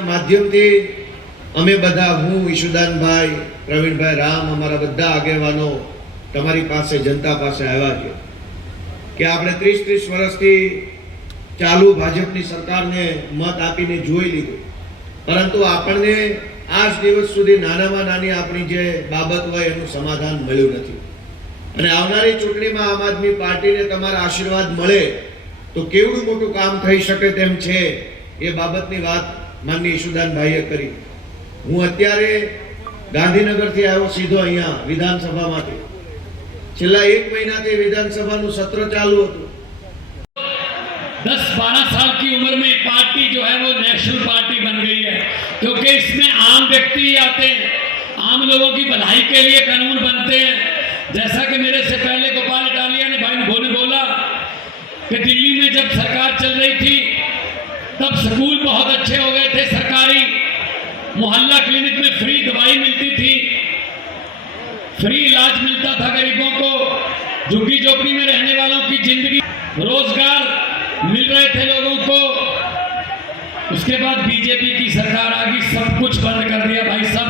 માધ્યમથી અમે બધા હું ઈશુદાનભાઈ, પ્રવીણભાઈ, રામ, અમારા બધા આગેવાનો તમારી પાસે, જનતા પાસે આવ્યા છે કે આપણે 30 વર્ષથી ચાલુ ભાજપની સરકારને મત આપીને જોઈ લીધું, પરંતુ આપણને આજ દિવસ સુધી નાનામાં નાની આપણી જે બાબત હોય એનું સમાધાન મળ્યું નથી. અને આવનારી ચૂંટણીમાં આમ આદમી પાર્ટીને તમારા આશીર્વાદ મળે તો કેવડું મોટું કામ થઈ શકે તેમ છે એ બાબતની વાત માનનીય ઈશુદાનભાઈએ કરી. હું અત્યારે ગાંધીનગરથી આવ્યો સીધો અહીંયા વિધાનસભામાંથી. છેલ્લા 1 મહિનાથી વિધાનસભાનું સત્ર ચાલુ હતું. 10-12 साल की उम्र में पार्टी जो है वो नेशनल पार्टी बन गई है, क्योंकि इसमें आम व्यक्ति आते हैं, आम लोगों की भलाई के लिए कानून बनते हैं. जैसा कि मेरे से पहले गोपाल इटालिया ने भाई ने बोला कि दिल्ली में जब सरकार चल रही थी तब स्कूल बहुत अच्छे हो गए थे, सरकारी मोहल्ला क्लिनिक में फ्री दवाई मिलती थी, फ्री इलाज मिलता था गरीबों को, झुग्गी झोपड़ी में रहने वालों की जिंदगी, रोजगार मिल रहे थे लोगों को. उसके बाद बीजेपी की सरकार आ गई, सब कुछ बंद कर दिया भाई, सब